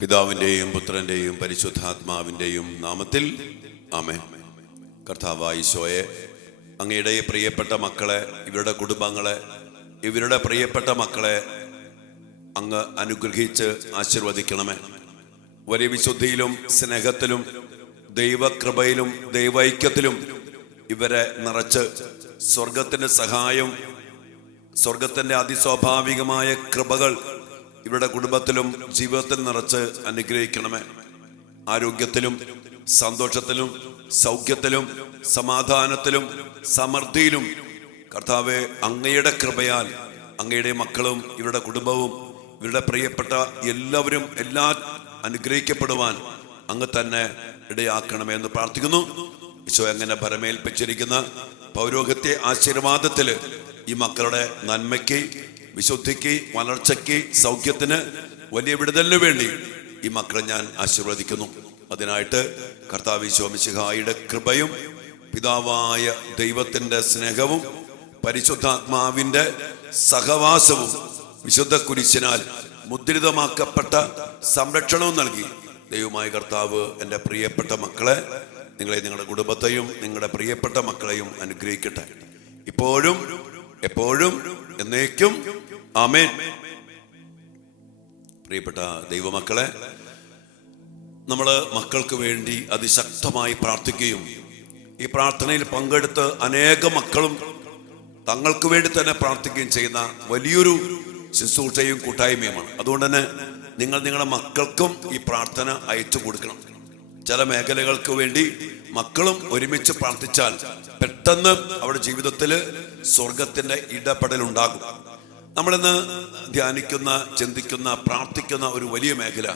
പിതാവിൻ്റെയും പുത്രൻ്റെയും പരിശുദ്ധാത്മാവിൻ്റെയും നാമത്തിൽ ആമേൻ. കർത്താവായ ഈശോയെ, അങ്ങയുടെ പ്രിയപ്പെട്ട മക്കളെ, ഇവരുടെ കുടുംബങ്ങളെ, ഇവരുടെ പ്രിയപ്പെട്ട മക്കളെ അങ്ങ് അനുഗ്രഹിച്ച് ആശീർവദിക്കണമേ. വലിയ വിശുദ്ധിയിലും സ്നേഹത്തിലും ദൈവകൃപയിലും ദൈവൈക്യത്തിലും ഇവരെ നിറച്ച് സ്വർഗത്തിൻ്റെ സഹായം, സ്വർഗത്തിൻ്റെ അതിസ്വാഭാവികമായ കൃപകൾ ഇവരുടെ കുടുംബത്തിലും ജീവിതത്തിൽ നിറച്ച് അനുഗ്രഹിക്കണമേ. ആരോഗ്യത്തിലും സന്തോഷത്തിലും സൗഖ്യത്തിലും സമാധാനത്തിലും സമൃദ്ധിയിലും കർത്താവെ, അങ്ങയുടെ കൃപയാൽ അങ്ങയുടെ മക്കളും ഇവരുടെ കുടുംബവും ഇവരുടെ പ്രിയപ്പെട്ട എല്ലാവരും അനുഗ്രഹിക്കപ്പെടുവാൻ അങ്ങ് തന്നെ ഇടയാക്കണമെന്ന് പ്രാർത്ഥിക്കുന്നു. ഈശോ അങ്ങനെ ഭരമേൽപ്പിച്ചിരിക്കുന്ന പൗരോഹിത്യ ആശീർവാദത്തില് ഈ മക്കളുടെ നന്മയ്ക്ക്, വിശുദ്ധിക്ക്, വളർച്ചയ്ക്ക്, സൗഖ്യത്തിന്, വലിയ വിടുതലിന് വേണ്ടി ഈ മക്കളെ ഞാൻ ആശീർവദിക്കുന്നു. അതിനായിട്ട് കർത്താവ് ഈശോ മിശിഹായുടെ കൃപയും പിതാവായ ദൈവത്തിൻ്റെ സ്നേഹവും പരിശുദ്ധാത്മാവിൻ്റെ സഹവാസവും വിശുദ്ധ കുരിശിനാൽ മുദ്രിതമാക്കപ്പെട്ട സംരക്ഷണവും നൽകി ദൈവമായ കർത്താവ് എൻ്റെ പ്രിയപ്പെട്ട മക്കളെ, നിങ്ങളെ, നിങ്ങളുടെ കുടുംബത്തെയും നിങ്ങളുടെ പ്രിയപ്പെട്ട മക്കളെയും അനുഗ്രഹിക്കട്ടെ, ഇപ്പോഴും എപ്പോഴും എന്നേക്കും. ആമേൻ. പ്രിയപ്പെട്ട ദൈവമക്കളെ, നമ്മൾ മക്കൾക്ക് വേണ്ടി അതിശക്തമായി പ്രാർത്ഥിക്കുകയും ഈ പ്രാർത്ഥനയിൽ പങ്കെടുത്ത് അനേക മക്കളും തങ്ങൾക്ക് വേണ്ടി തന്നെ പ്രാർത്ഥിക്കുകയും ചെയ്യുന്ന വലിയൊരു ശുശ്രൂഷയും കൂട്ടായ്മയുമാണ്. അതുകൊണ്ട് തന്നെ നിങ്ങളുടെ മക്കൾക്കും ഈ പ്രാർത്ഥന അയച്ചു കൊടുക്കണം. ചില മേഖലകൾക്ക് വേണ്ടി മക്കളും ഒരുമിച്ച് പ്രാർത്ഥിച്ചാൽ പെട്ടെന്ന് അവരുടെ ജീവിതത്തിൽ സ്വർഗത്തിന്റെ ഇടപെടൽ ഉണ്ടാകും. നമ്മളിന്ന് ധ്യാനിക്കുന്ന, ചിന്തിക്കുന്ന, പ്രാർത്ഥിക്കുന്ന ഒരു വലിയ മേഖല,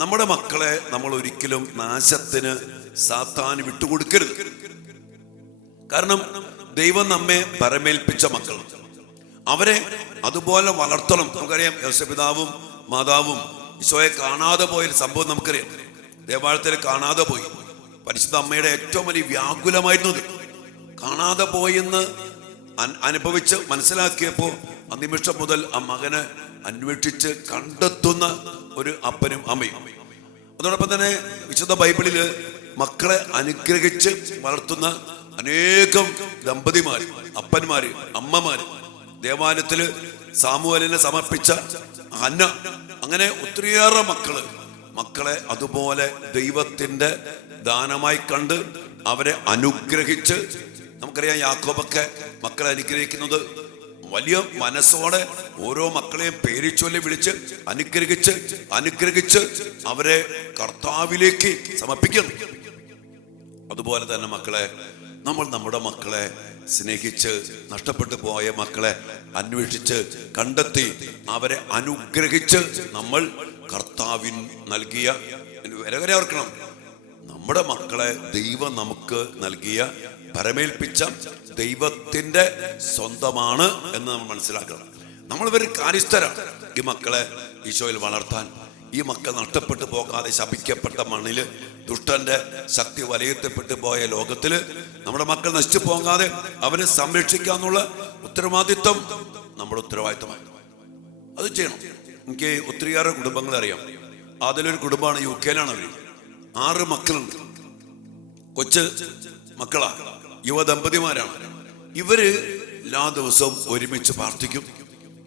നമ്മുടെ മക്കളെ നമ്മൾ ഒരിക്കലും നാശത്തിന് സാത്താന് വിട്ടുകൊടുക്കരുത്. കാരണം ദൈവം നമ്മെ പരമേൽപ്പിച്ച മക്കൾ, അവരെ അതുപോലെ വളർത്തണം. നമുക്കറിയാം, യോസേപ്പിതാവും മാതാവും ഈശോയെ കാണാതെ പോയൊരു സംഭവം നമുക്കറിയാം. ദേവാലയത്തിൽ കാണാതെ പോയി. പരിശുദ്ധ അമ്മയുടെ ഏറ്റവും വലിയ വ്യാകുലമായിരുന്നത് കാണാതെ പോയെന്ന് അനുഭവിച്ച് മനസ്സിലാക്കിയപ്പോൾ ആ നിമിഷം മുതൽ ആ മകനെ അന്വേഷിച്ച് കണ്ടെത്തുന്ന ഒരു അപ്പനും അമ്മയും. അതോടൊപ്പം തന്നെ വിശുദ്ധ ബൈബിളില് മക്കളെ അനുഗ്രഹിച്ച് വളർത്തുന്ന അനേകം ദമ്പതിമാര്, അപ്പന്മാര്, അമ്മമാര്, ദേവാലയത്തില് സാമുവേലിനെ സമർപ്പിച്ച ഹന്ന, അങ്ങനെ ഒത്തിരിയേറെ മക്കളെ അതുപോലെ ദൈവത്തിന്റെ ദാനമായി കണ്ട് അവരെ അനുഗ്രഹിച്ച്, നമുക്കറിയാം യാക്കോബൊക്കെ മക്കളെ അനുഗ്രഹിക്കുന്നത് വലിയ മനസ്സോടെ ഓരോ മക്കളെയും പേര് ചൊല്ലി വിളിച്ച് അനുഗ്രഹിച്ച് അവരെ കർത്താവിലേക്ക് സമർപ്പിക്കുന്നു. അതുപോലെ തന്നെ മക്കളെ, നമ്മൾ നമ്മുടെ മക്കളെ സ്നേഹിച്ച്, നഷ്ടപ്പെട്ടു പോയ മക്കളെ അന്വേഷിച്ച് കണ്ടെത്തി അവരെ അനുഗ്രഹിച്ച് നമ്മൾ കർത്താവിൻ നൽകിയ വരെ ഓർക്കണം, നമ്മുടെ മക്കളെ ദൈവം നമുക്ക് നൽകിയ, പരമേൽപ്പിച്ച ദൈവത്തിന്റെ സ്വന്തമാണ് എന്ന് നമ്മൾ മനസ്സിലാക്കണം. നമ്മൾ ഇവർ കാര്യസ്ഥരാണ്. ഈ മക്കളെ ഈശോയിൽ വളർത്താൻ, ഈ മക്കൾ നഷ്ടപ്പെട്ടു പോകാതെ ശപിക്കപ്പെട്ട മണ്ണില്, ദുഷ്ടന്റെ ശക്തി വലയത്തിൽപ്പെട്ടു പോയ ലോകത്തില് നമ്മുടെ മക്കൾ നശിച്ചു പോകാതെ അവനെ സംരക്ഷിക്കാന്നുള്ള ഉത്തരവാദിത്വം നമ്മുടെ ഉത്തരവാദിത്വമാണ്. അത് ചെയ്യണം. എനിക്ക് ഒത്തിരിയേറെ കുടുംബങ്ങൾ അറിയാം. അതിലൊരു കുടുംബമാണ് UK-ലാണ്. അവര് 6 മക്കളുണ്ട്. കൊച്ചു മക്കളാ, യുവദമ്പതിമാരാണ്. ഇവര് എല്ലാ ദിവസവും ഒരുമിച്ച് പ്രാർത്ഥിക്കും.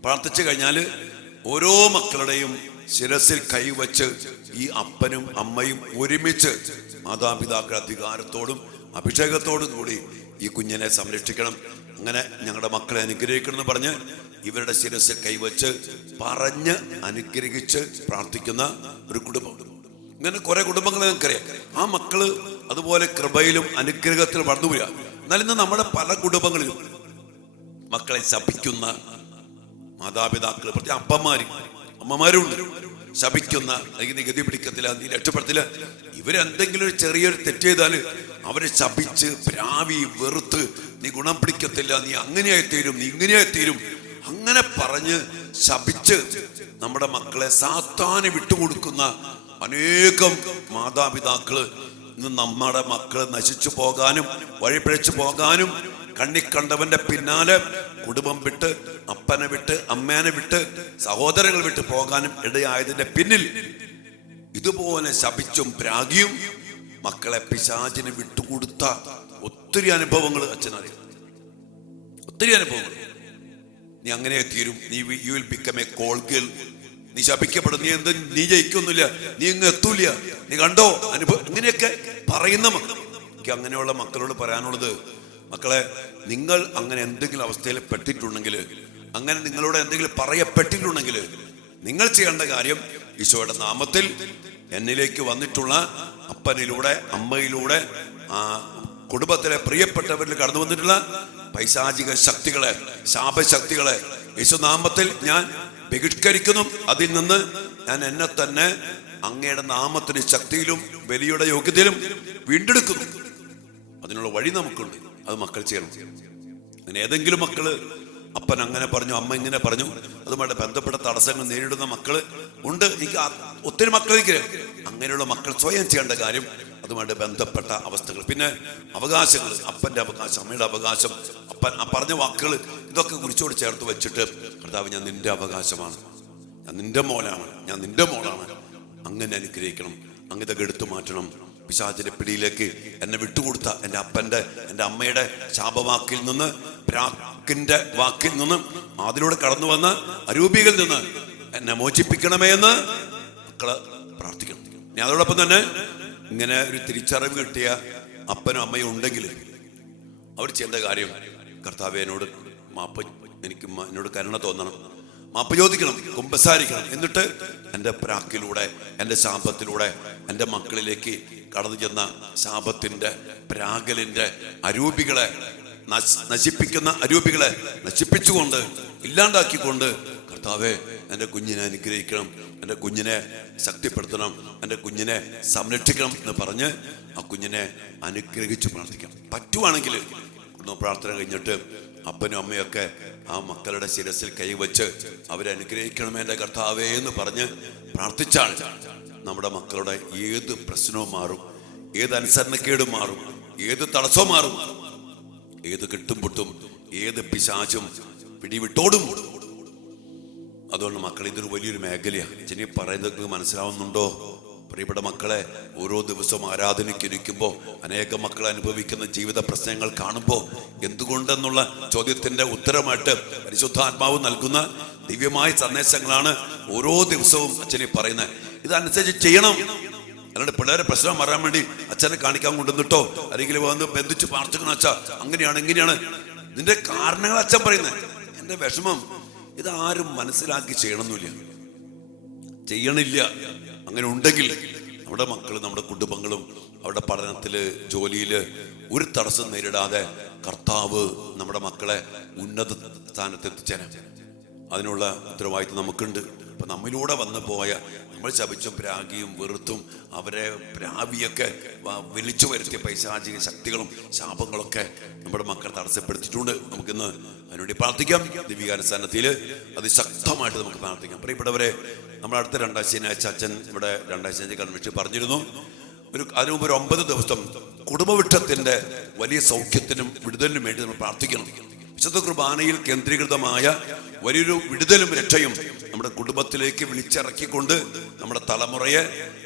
പ്രാർത്ഥിച്ചു കഴിഞ്ഞാൽ ഓരോ മക്കളുടെയും ശിരസിൽ കൈവച്ച് ഈ അപ്പനും അമ്മയും ഒരുമിച്ച് മാതാപിതാക്കളുടെ അധികാരത്തോടും അഭിഷേകത്തോടും കൂടി ഈ കുഞ്ഞിനെ സംരക്ഷിക്കണം. അങ്ങനെ ഞങ്ങളുടെ മക്കളെ അനുഗ്രഹിക്കണം എന്ന് പറഞ്ഞ് ഇവരുടെ ശിരസിൽ കൈവച്ച് പറഞ്ഞ് അനുഗ്രഹിച്ച് പ്രാർത്ഥിക്കുന്ന ഒരു കുടുംബം. ഇങ്ങനെ കുറെ കുടുംബങ്ങൾ നമുക്കറിയാം. ആ മക്കള് അതുപോലെ കൃപയിലും അനുഗ്രഹത്തിലും വളർന്നു വരിക. എന്നാൽ ഇന്ന് നമ്മുടെ പല കുടുംബങ്ങളിലും മക്കളെ ശപിക്കുന്ന മാതാപിതാക്കൾ, പ്രത്യേക അമ്മമാരും ഉണ്ട്. ശപിക്കുന്ന, നീ ഗതി പിടിക്കത്തില്ല, നീ രക്ഷപ്പെടത്തില്ല. ഇവരെന്തെങ്കിലും ഒരു ചെറിയൊരു തെറ്റ് ചെയ്താല് അവരെ ശപിച്ച് പ്രാവി വെറുത്ത്, നീ ഗുണം പിടിക്കത്തില്ല, നീ അങ്ങനെയായി തീരും, നീ ഇങ്ങനെയായി തീരും, അങ്ങനെ പറഞ്ഞ് ശപിച്ച് നമ്മുടെ മക്കളെ സാത്താന് വിട്ടുകൊടുക്കുന്ന അനേകം മാതാപിതാക്കള് ഇന്ന് നമ്മുടെ മക്കള് നശിച്ചു പോകാനും വഴിപിഴച്ചു പോകാനും കണ്ണിക്കണ്ടവന്റെ പിന്നാലെ കുടുംബം വിട്ട്, അപ്പനെ വിട്ട്, അമ്മേനെ വിട്ട്, സഹോദരങ്ങൾ വിട്ട് പോകാനും ഇടയായതിന്റെ പിന്നിൽ ഇതുപോലെ ശപിച്ചും പ്രാഗിയും മക്കളെ പിശാചിന് വിട്ടുകൊടുത്ത ഒത്തിരി അനുഭവങ്ങൾ അച്ഛനറിയാം. ഒത്തിരി അനുഭവങ്ങൾ. നീ അങ്ങനെ തീരും, നീ you will become A call girl, നീ ശപിക്കപ്പെടും, നീ എന്ത് നീ ജയിക്കൊന്നുമില്ല, നീ ഇങ്ങ് എത്തൂല, നീ കണ്ടോ അനുഭവം, ഇങ്ങനെയൊക്കെ പറയുന്ന മക്കൾ. എനിക്ക് അങ്ങനെയുള്ള മക്കളോട് പറയാനുള്ളത്, മക്കളെ, നിങ്ങൾ അങ്ങനെ എന്തെങ്കിലും അവസ്ഥയിൽ പെട്ടിട്ടുണ്ടെങ്കിൽ, അങ്ങനെ നിങ്ങളോട് എന്തെങ്കിലും പറയപ്പെട്ടിട്ടുണ്ടെങ്കിൽ, നിങ്ങൾ ചെയ്യേണ്ട കാര്യം ഈശോയുടെ നാമത്തിൽ എന്നിലേക്ക് വന്നിട്ടുള്ള അപ്പനിലൂടെ അമ്മയിലൂടെ കുടുംബത്തിലെ പ്രിയപ്പെട്ടവരിൽ കടന്നു വന്നിട്ടുള്ള പൈശാചിക ശക്തികളെ, ശാപശക്തികളെ യേശുനാമത്തിൽ ഞാൻ ബഹിഷ്കരിക്കുന്നു. അതിൽ നിന്ന് ഞാൻ എന്നെ തന്നെ അങ്ങയുടെ നാമത്തിന് ശക്തിയിലും വലിയുടെ യോഗ്യതയിലും വീണ്ടെടുക്കുന്നു. അതിനുള്ള വഴി നമുക്കുണ്ട്, അത് മക്കൾ ചെയ്യണം. അങ്ങനെ ഏതെങ്കിലും മക്കള് അപ്പൻ അങ്ങനെ പറഞ്ഞു, അമ്മ ഇങ്ങനെ പറഞ്ഞു, അതുമായിട്ട് ബന്ധപ്പെട്ട തടസ്സങ്ങൾ നേരിടുന്ന മക്കള് ഉണ്ട്. എനിക്ക് ഒത്തിരി മക്കളേക്ക് അങ്ങനെയുള്ള മക്കൾ സ്വയം ചെയ്യേണ്ട കാര്യം അതുമായിട്ട് ബന്ധപ്പെട്ട അവസ്ഥകൾ, പിന്നെ അവകാശങ്ങൾ, അപ്പന്റെ അവകാശം, അമ്മയുടെ അവകാശം, അപ്പൻ ആ പറഞ്ഞ വാക്കുകൾ, ഇതൊക്കെ കുറിച്ചോട് ചേർത്ത് വെച്ചിട്ട്, കർത്താവ് ഞാൻ നിന്റെ അവകാശമാണ്, ഞാൻ നിന്റെ മോനാണ്, ഞാൻ നിന്റെ മോളാണ്, അങ്ങനെ അനുഗ്രഹിക്കണം, അങ്ങനെയൊക്കെ എടുത്തു മാറ്റണം. പിശാചിന്റെ പിടിയിലേക്ക് എന്നെ വിട്ടുകൊടുത്ത എൻ്റെ അപ്പൻ്റെ, എൻ്റെ അമ്മയുടെ ശാപവാക്കിൽ നിന്ന്, പ്രാക്കിന്റെ വാക്കിൽ നിന്നും, അതിലൂടെ കടന്നു വന്ന അരൂപികളിൽ നിന്ന് എന്നെ മോചിപ്പിക്കണമേ എന്ന് മക്കള് പ്രാർത്ഥിക്കണം. ഇനി അതോടൊപ്പം തന്നെ ഇങ്ങനെ ഒരു തിരിച്ചറിവ് കിട്ടിയ അപ്പനും അമ്മയും ഉണ്ടെങ്കിൽ അവർ ചെയ്യേണ്ട കാര്യം, കർത്താവേ എന്നോട് മാപ്പ്, എനിക്ക് എന്നോട് കരുണ തോന്നണം, മാപ്പ് ചോദിക്കണം, കുമ്പസാരിക്കണം. എന്നിട്ട് എൻ്റെ പ്രാക്കിലൂടെ, എൻ്റെ ശാപത്തിലൂടെ എൻ്റെ മക്കളിലേക്ക് കടന്നു ചെന്ന ശാപത്തിൻ്റെ, പ്രാകലിൻ്റെ അരൂപികളെ, നശിപ്പിക്കുന്ന അരൂപികളെ നശിപ്പിച്ചുകൊണ്ട്, ഇല്ലാണ്ടാക്കിക്കൊണ്ട്, കർത്താവേ എൻ്റെ കുഞ്ഞിനെ അനുഗ്രഹിക്കണം, എൻ്റെ കുഞ്ഞിനെ ശക്തിപ്പെടുത്തണം, എൻ്റെ കുഞ്ഞിനെ സംരക്ഷിക്കണം എന്ന് പറഞ്ഞ് ആ കുഞ്ഞിനെ അനുഗ്രഹിച്ച് പ്രാർത്ഥിക്കണം. പറ്റുവാണെങ്കിൽ പ്രാർത്ഥന കഴിഞ്ഞിട്ട് അപ്പനും അമ്മയൊക്കെ ആ മക്കളുടെ ശിരസിൽ കൈവച്ച് അവരെ അനുഗ്രഹിക്കണമേ എൻ്റെ കർത്താവേ എന്ന് പറഞ്ഞ് പ്രാർത്ഥിച്ചാൽ നമ്മുടെ മക്കളുടെ ഏത് പ്രശ്നവും മാറും, ഏത് അനുസരണക്കേടും മാറും, ഏത് തടസ്സവും മാറും, ഏത് കെട്ടുംപൊട്ടും, ഏത് പിശാചും പിടിവിട്ടോടും. അതുകൊണ്ട് മക്കളെ, ഇതൊരു വലിയൊരു മേഖലയാണ്. ഇനി പറയുന്നത് മനസ്സിലാവുന്നുണ്ടോ? പ്രിയപ്പെട്ട മക്കളെ, ഓരോ ദിവസവും ആരാധനയ്ക്കിരിക്കുമ്പോൾ അനേകം മക്കൾ അനുഭവിക്കുന്ന ജീവിത പ്രശ്നങ്ങൾ കാണുമ്പോൾ എന്തുകൊണ്ടെന്നുള്ള ചോദ്യത്തിന്റെ ഉത്തരമായിട്ട് പരിശുദ്ധാത്മാവ് നൽകുന്ന ദിവ്യമായ സന്ദേശങ്ങളാണ് ഓരോ ദിവസവും അച്ഛനെ പറയുന്നത്. ഇതനുസരിച്ച് ചെയ്യണം. അല്ലാണ്ട് പിള്ളേരെ പ്രശ്നം മാറാൻ വേണ്ടി അച്ഛനെ കാണിക്കാൻ കൊണ്ടുവന്നിട്ടോ അല്ലെങ്കിൽ വന്ന് ബന്ധിച്ച് പ്രാർത്ഥിക്കണം, അച്ഛാ അങ്ങനെയാണ് ഇങ്ങനെയാണ്, ഇതിന്റെ കാരണങ്ങൾ അച്ഛൻ പറയുന്നത്. എൻ്റെ വിഷമം ഇതാരും മനസ്സിലാക്കി ചെയ്യണില്ല. അങ്ങനെ ഉണ്ടെങ്കിൽ നമ്മുടെ മക്കളും നമ്മുടെ കുടുംബങ്ങളും അവരുടെ പഠനത്തില്, ജോലിയില് ഒരു തടസ്സം നേരിടാതെ കർത്താവ് നമ്മുടെ മക്കളെ ഉന്നത സ്ഥാനത്ത് എത്തിച്ചേരാം. അതിനുള്ള ഉത്തരവാദിത്വം നമുക്കുണ്ട്. അപ്പൊ നമ്മിലൂടെ വന്നു പോയ, നമ്മൾ ശപിച്ചും പ്രാഗിയും വെറുത്തും അവരെ പ്രാവിയൊക്കെ വിളിച്ചു വരുത്തിയ പൈശാചിക ശക്തികളും ശാപങ്ങളൊക്കെ നമ്മുടെ മക്കളെ തടസ്സപ്പെടുത്തിയിട്ടുണ്ട്. നമുക്കിന്ന് അതിനുവേണ്ടി പ്രാർത്ഥിക്കാം. ദിവ്യാനുസരണത്തിൽ അതിശക്തമായിട്ട് നമുക്ക് പ്രാർത്ഥിക്കാം. പ്രിയപ്പെട്ടവരെ, നമ്മുടെ അടുത്ത രണ്ടാം ശനിയാഴ്ച അച്ഛൻ ഇവിടെ രണ്ടാം ശനിയാഴ്ച കൺവെൻഷൻ പറഞ്ഞിരുന്നു. അതിനു മുമ്പ് ഒരു 9 ദിവസം കുടുംബവൃക്ഷത്തിന്റെ വലിയ സൗഖ്യത്തിനും വിടുതലിനും വേണ്ടി നമ്മൾ പ്രാർത്ഥിക്കണം. വിശുദ്ധ കുർബാനയിൽ കേന്ദ്രീകൃതമായ വലിയൊരു വിടുതലും രക്ഷയും നമ്മുടെ കുടുംബത്തിലേക്ക് വിളിച്ചിറക്കിക്കൊണ്ട് നമ്മുടെ തലമുറയെ,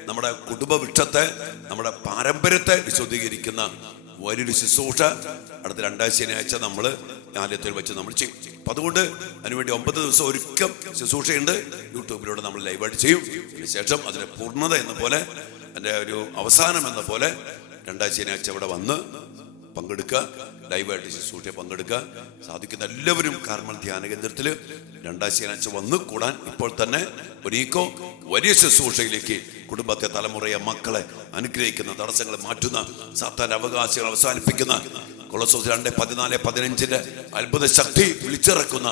നമ്മുടെ കുടുംബവൃക്ഷത്തെ, നമ്മുടെ പാരമ്പര്യത്തെ വിശുദ്ധീകരിക്കുന്ന വലിയൊരു ശുശ്രൂഷ അടുത്ത രണ്ടാം ശനിയാഴ്ച നമ്മൾ ആലയത്തിൽ വെച്ച് നമ്മൾ ചെയ്യും. അപ്പൊ അതുകൊണ്ട് അതിനുവേണ്ടി 9 ദിവസം ഒരുക്കം ശുശ്രൂഷയുണ്ട്. യൂട്യൂബിലൂടെ നമ്മൾ ലൈവായിട്ട് ചെയ്യും. അതിനുശേഷം അതിന്റെ പൂർണ്ണത എന്ന പോലെ, അതിന്റെ ഒരു അവസാനം എന്ന പോലെ രണ്ടാം ശനിയാഴ്ച ഇവിടെ വന്ന് പങ്കെടുക്കുക, ലൈവായിട്ട് ശുശ്രൂഷയെ പങ്കെടുക്കുക. സാധിക്കുന്ന എല്ലാവരും കാർമൽ ധ്യാന കേന്ദ്രത്തിൽ രണ്ടാം ശനിയാഴ്ച വന്ന് കൂടാൻ ഇപ്പോൾ തന്നെ ഒരുക്കോ. വലിയ ശുശ്രൂഷയിലേക്ക് കുടുംബത്തെ, തലമുറയെ, മക്കളെ അനുഗ്രഹിക്കുന്ന, തടസ്സങ്ങളെ മാറ്റുന്ന, സാത്താന്റെ അവകാശങ്ങൾ അവസാനിപ്പിക്കുന്ന, കൊളോസ്യോസ് 2:14-15 അത്ഭുത ശക്തി വിളിച്ചിറക്കുന്ന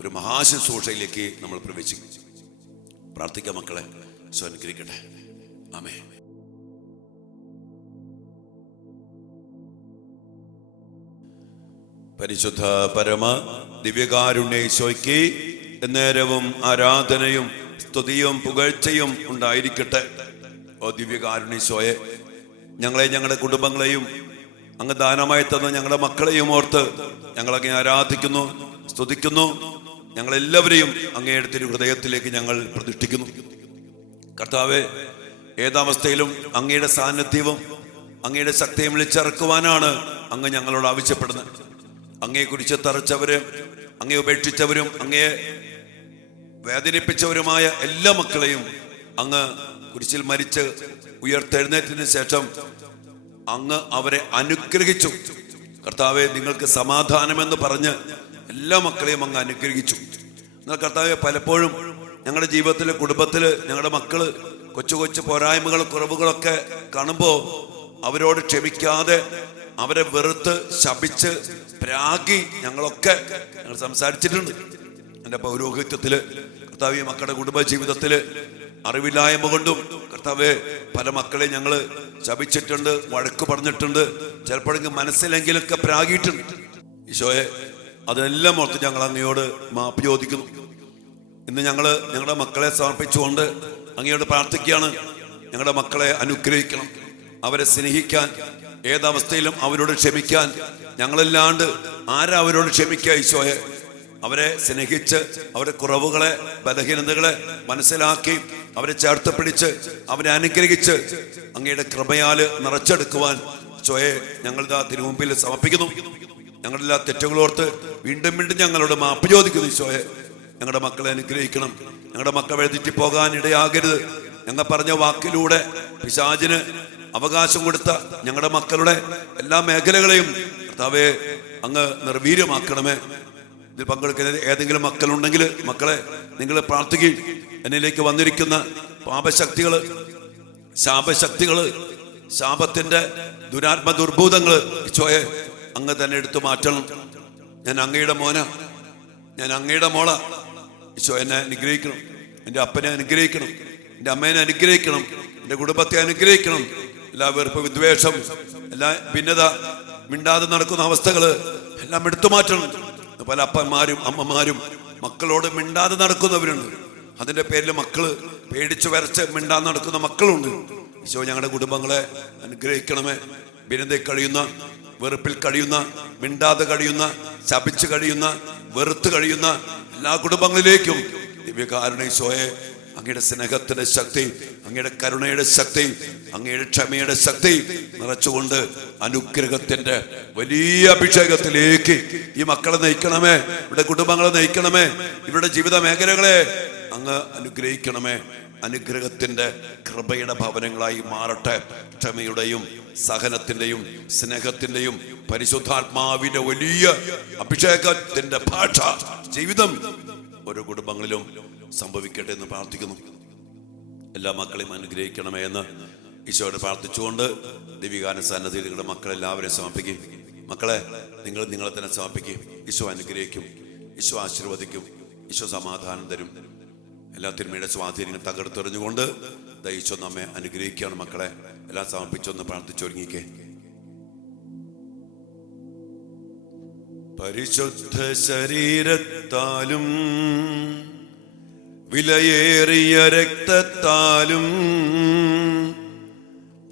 ഒരു മഹാശുശ്രൂഷയിലേക്ക് നമ്മൾ പ്രവേശിക്കും. പ്രാർത്ഥിക്കാം മക്കളെ, ഈശോ അനുഗ്രഹിക്കട്ടെ. ആമേൻ. പരിശുദ്ധ പരമ ദിവ്യകാരുണ്യ ഈശോയ്ക്ക് നേരവും ആരാധനയും സ്തുതിയും പുകഴ്ചയും ഉണ്ടായിരിക്കട്ടെ. ഓ ദിവ്യകാരുണ്യ ഈശോയെ, ഞങ്ങളെയും ഞങ്ങളുടെ കുടുംബങ്ങളെയും അങ്ങ് ദാനമായി തന്ന ഞങ്ങളുടെ മക്കളെയും ഓർത്ത് ഞങ്ങളങ്ങേ ആരാധിക്കുന്നു, സ്തുതിക്കുന്നു. ഞങ്ങളെല്ലാവരെയും അങ്ങയുടെ തിരു ഹൃദയത്തിലേക്ക് ഞങ്ങൾ പ്രതിഷ്ഠിക്കുന്നു. കർത്താവെ, ഏതവസ്ഥയിലും അങ്ങയുടെ സാന്നിധ്യവും അങ്ങയുടെ ശക്തിയും വിളിച്ചിറക്കുവാനാണ് അങ്ങ് ഞങ്ങളോട് ആവശ്യപ്പെടുന്നത്. അങ്ങയെ കുറിച്ച് തറച്ചവരും അങ്ങയെ ഉപേക്ഷിച്ചവരും അങ്ങയെ വേദനിപ്പിച്ചവരുമായ എല്ലാ മക്കളെയും അങ്ങ് കുരിശിൽ മരിച്ച് ഉയർത്തെഴുന്നേറ്റതിന് ശേഷം അങ്ങ് അവരെ അനുഗ്രഹിച്ചു. കർത്താവെ, നിങ്ങൾക്ക് സമാധാനമെന്ന് പറഞ്ഞ് എല്ലാ മക്കളെയും അങ്ങ് അനുഗ്രഹിച്ചു. എന്നാൽ കർത്താവെ, പലപ്പോഴും ഞങ്ങളുടെ ജീവിതത്തില്, കുടുംബത്തില് ഞങ്ങളുടെ മക്കള് കൊച്ചു കൊച്ചു പോരായ്മകൾ, കുറവുകളൊക്കെ കാണുമ്പോൾ അവരോട് ക്ഷമിക്കാതെ അവരെ വെറുത്ത് ശപിച്ച് പ്രാഗി ഞങ്ങൾ സംസാരിച്ചിട്ടുണ്ട്. എൻ്റെ പൗരോഹിത്യത്തില് കർത്താവെ, മക്കളുടെ കുടുംബ ജീവിതത്തില് അറിവില്ലായ്മ കൊണ്ടും കർത്താവെ പല മക്കളെ ഞങ്ങൾ ശപിച്ചിട്ടുണ്ട്, വഴക്ക് പറഞ്ഞിട്ടുണ്ട്, ചിലപ്പോഴെങ്കിലും മനസ്സിലെങ്കിലൊക്കെ പ്രാഗിയിട്ടുണ്ട്. ഈശോയെ, അതെല്ലാം ഓർത്ത് ഞങ്ങൾ അങ്ങയോട് മാപ്പ് ചോദിക്കുന്നു. ഇന്ന് ഞങ്ങളുടെ മക്കളെ സമർപ്പിച്ചുകൊണ്ട് അങ്ങയോട് പ്രാർത്ഥിക്കുകയാണ്. ഞങ്ങളുടെ മക്കളെ അനുഗ്രഹിക്കണം, അവരെ സ്നേഹിക്കാൻ, ഏതവസ്ഥയിലും അവരോട് ക്ഷമിക്കാൻ. ഞങ്ങളല്ലാണ്ട് ആരാ അവരോട് ക്ഷമിക്കുക? ഈശോയെ, അവരെ സ്നേഹിച്ച് അവരുടെ കുറവുകളെ, ബലഹീനതകളെ മനസ്സിലാക്കി അവരെ ചേർത്ത് പിടിച്ച് അവരെ അനുഗ്രഹിച്ച് അങ്ങയുടെ കൃപയാല് നിറച്ചെടുക്കുവാൻ ഈശോയെ ഞങ്ങളിതാ തിരുമുമ്പിൽ സമർപ്പിക്കുന്നു. ഞങ്ങളെല്ലാ തെറ്റുകളോർത്ത് വീണ്ടും വീണ്ടും ഞങ്ങളോട് മാപ്പ് ചോദിക്കുന്നു. ഈശോയെ, ഞങ്ങളുടെ മക്കളെ അനുഗ്രഹിക്കണം. ഞങ്ങളുടെ മക്കൾ വഴിതെറ്റി പോകാൻ ഇടയാകരുത്. ഞങ്ങൾ പറഞ്ഞ വാക്കിലൂടെ പിശാചിന് അവകാശം കൊടുത്ത ഞങ്ങളുടെ മക്കളുടെ എല്ലാ മേഖലകളെയും കർത്താവേ അങ്ങ് നിർവീര്യമാക്കണമേ. ഇതിൽ പങ്കെടുക്കുന്ന ഏതെങ്കിലും മക്കളുണ്ടെങ്കിൽ മക്കളെ നിങ്ങൾ പ്രാർത്ഥിക്കുകയും എന്നിലേക്ക് വന്നിരിക്കുന്ന പാപശക്തികള്, ശാപശക്തികള്, ശാപത്തിന്റെ ദുരാത്മ ദുർഭൂതങ്ങള് ഈശോയെ അങ്ങ് തന്നെ എടുത്തു മാറ്റണം. ഞാൻ അങ്ങയുടെ മോന, ഞാൻ അങ്ങയുടെ മോള. ഈശോ എന്നെ അനുഗ്രഹിക്കണം, എൻ്റെ അപ്പനെ അനുഗ്രഹിക്കണം, എൻ്റെ അമ്മേനെ അനുഗ്രഹിക്കണം, എൻ്റെ കുടുംബത്തെ അനുഗ്രഹിക്കണം. എല്ലാ വെറുപ്പ്, വിദ്വേഷം, എല്ലാ ഭിന്നത, മിണ്ടാതെ നടക്കുന്ന അവസ്ഥകള് എല്ലാം എടുത്തു മാറ്റണം. പല അപ്പന്മാരും അമ്മമാരും മക്കളോട് മിണ്ടാതെ നടക്കുന്നവരുണ്ട്. അതിന്റെ പേരിൽ മക്കള് പേടിച്ചു വരച്ച് മിണ്ടാതെ നടക്കുന്ന മക്കളുണ്ട്. ഈശോ ഞങ്ങളുടെ കുടുംബങ്ങളെ അനുഗ്രഹിക്കണമേ. ഭിന്നതയിൽ കഴിയുന്ന, വെറുപ്പിൽ കഴിയുന്ന, മിണ്ടാതെ കഴിയുന്ന, ശപിച്ച് കഴിയുന്ന, വെറുത്ത് കഴിയുന്ന എല്ലാ കുടുംബങ്ങളിലേക്കും ദിവ്യകാരുണ്യ ഈശോയെ അങ്ങയുടെ സ്നേഹത്തിന്റെ ശക്തി, അങ്ങയുടെ കരുണയുടെ ശക്തി, അങ്ങയുടെ ക്ഷമയുടെ ശക്തി നിറച്ചുകൊണ്ട് അനുഗ്രഹത്തിന്റെ വലിയ അഭിഷേകത്തിലേക്ക് ഈ മക്കളെ നയിക്കണമേ. ഇവിടെ കുടുംബങ്ങളെ നയിക്കണമേ. ഇവരുടെ ജീവിത മേഖലകളെ അങ്ങ് അനുഗ്രഹിക്കണമേ. അനുഗ്രഹത്തിന്റെ കൃപയുടെ ഭവനങ്ങളായി മാറട്ടെ. ക്ഷമയുടെയും സഹനത്തിന്റെയും സ്നേഹത്തിന്റെയും പരിശുദ്ധാത്മാവിന്റെ വലിയ അഭിഷേകത്തിന്റെ ഭാഷ ജീവിതം ഓരോ കുടുംബങ്ങളിലും സംഭവിക്കട്ടെ എന്ന് പ്രാർത്ഥിക്കുന്നു. എല്ലാ മക്കളെയും അനുഗ്രഹിക്കണമേ എന്ന് ഈശോയോട് പ്രാർത്ഥിച്ചുകൊണ്ട് ദൈവികാന സന്നദ്ധിയിൽ നിങ്ങളുടെ മക്കളെല്ലാവരെയും സമർപ്പിക്കും. മക്കളെ, നിങ്ങളെ തന്നെ സമർപ്പിക്കും. ഈശോ അനുഗ്രഹിക്കും, ഈശോ ആശീർവദിക്കും, ഈശോ സമാധാനം തരും. എല്ലാ തിന്മയുടെ സ്വാധീനങ്ങൾ തകർത്തെറിഞ്ഞുകൊണ്ട് ഈശോ നമ്മെ അനുഗ്രഹിക്കുകയാണ്. മക്കളെ എല്ലാം സമർപ്പിച്ചൊന്ന് പ്രാർത്ഥിച്ചൊരുങ്ങിക്കേ. പരിശുദ്ധ ശരീരത്താലും വിലയേറിയ രക്തത്താലും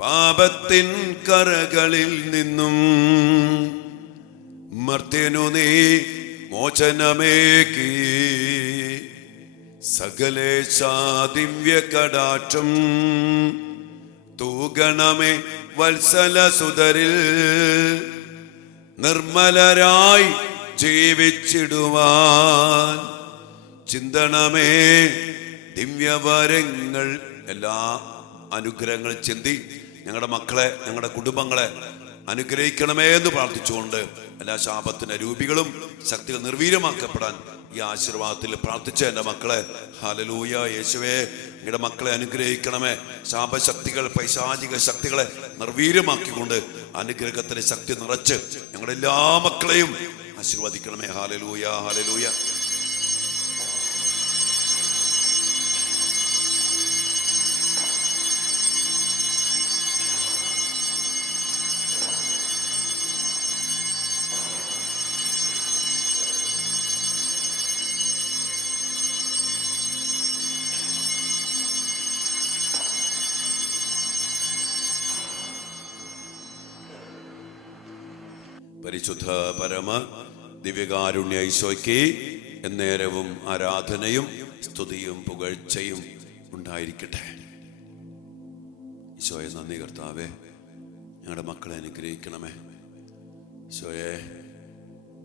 പാപത്തിൻ കറകളിൽ നിന്നും മർത്യനു നീ മോചനമേകി സകലേശാ ദിവ്യ കടാക്ഷം തൂഗണമേ വത്സല സുതരിൽ നിർമ്മലരായി ജീവിച്ചിടുവാൻ ചിന്തണമേ ദിവ്യവരങ്ങൾ. എല്ലാ അനുഗ്രഹങ്ങൾ ചിന്തി ഞങ്ങളുടെ മക്കളെ, ഞങ്ങളുടെ കുടുംബങ്ങളെ അനുഗ്രഹിക്കണമേ എന്ന് പ്രാർത്ഥിച്ചുകൊണ്ട് എല്ലാ ശാപത്തിന്റെ രൂപികളും ശക്തികൾ നിർവീര്യമാക്കപ്പെടാൻ ഈ ആശീർവാദത്തിൽ പ്രാർത്ഥിച്ച എൻ്റെ മക്കളെ, ഹല്ലേലൂയ. യേശുവേ, നിങ്ങളുടെ മക്കളെ അനുഗ്രഹിക്കണമേ. ശാപശക്തികൾ, പൈശാചിക ശക്തികളെ നിർവീര്യമാക്കിക്കൊണ്ട് അനുഗ്രഹത്തിന്റെ ശക്തി നിറച്ച് ഞങ്ങളുടെ എല്ലാ മക്കളെയും ആശീർവദിക്കണമേ. Hallelujah, hallelujah. പരിശുദ്ധ പരമ ദിവ്യകാരുണ്യ ഈശോയ്ക്ക് എന്നേരവും ആരാധനയും സ്തുതിയും പുകഴ്ചയും ഉണ്ടായിരിക്കട്ടെ. ഈശോയെ നന്ദി കർത്താവേ, ഞങ്ങളുടെ മക്കളെ അനുഗ്രഹിക്കണമേ. ഈശോയെ